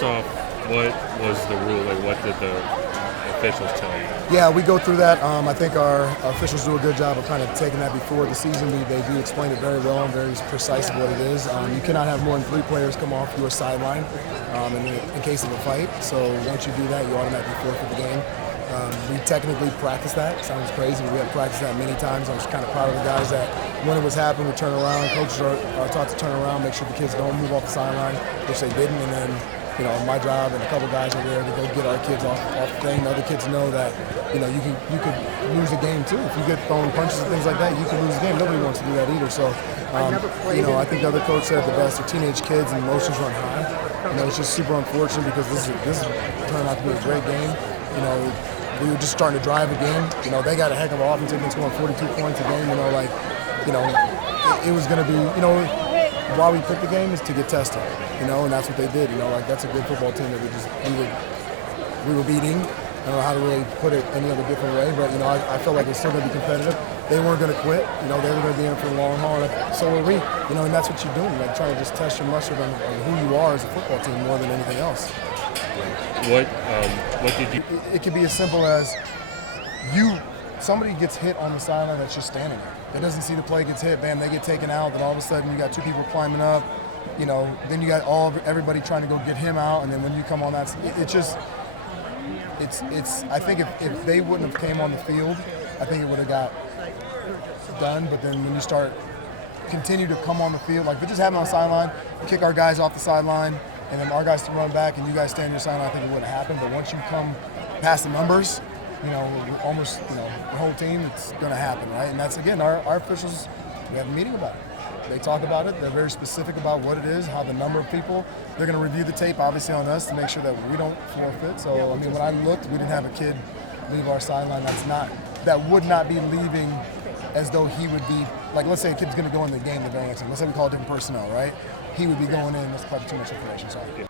First off, what was the rule? Like, what did the officials tell you? Yeah, we go through that. I think our officials do a good job of kind of taking that before the season. They do explain it very well and very precise what it is. You cannot have more than 3 players come off your sideline in case of a fight. So once you do that, you automatically forfeit the game. We technically practice that. Sounds crazy, but we have practiced that many times. I was kind of proud of the guys that when it was happening, we turn around. Coaches are taught to turn around, make sure the kids don't move off the sideline, which they didn't. And then, my job and a couple guys are there to go get our kids off the thing. The other kids know that, you could lose a game too. If you get throwing punches and things like that, you can lose a game. Nobody wants to do that either. So, I think the other coach said the best. They're teenage kids and emotions run high. It's just super unfortunate because this turned out to be a great game. We were just starting to drive again. They got a heck of an offense. They've been scoring 42 points a game. It was going to be, why we picked the game is to get tested, and that's what they did. That's a good football team that we were beating. I don't know how to really put it any other different way, but I felt like it's still going to be competitive. They weren't going to quit. They were going to be in for the long haul, and so were we. And that's what you're doing, trying to just test your mustard on who you are as a football team more than anything else. What did you? It could be as simple as somebody gets hit on the sideline that's just standing there. That doesn't see the play, gets hit, bam, they get taken out, then all of a sudden you got 2 people climbing up, then you got everybody trying to go get him out, and then when you come on that, I think if they wouldn't have came on the field, I think it would have got done, but then when you continue to come on the field, like if it just happened on the sideline, kick our guys off the sideline, and then our guys to run back and you guys stay on your sideline, I think it wouldn't happen, but once you come past the numbers, almost, the whole team, it's going to happen, right? And that's, again, our officials, we have a meeting about it. They talk about it. They're very specific about what it is, how the number of people. They're going to review the tape, obviously, on us to make sure that we don't forfeit. So, when I looked, we didn't have a kid leave our sideline that would not be leaving as though he would be, like, let's say a kid's going to go in the game the very next time. Let's say we call it different personnel, right? He would be going in. That's probably too much information, sorry.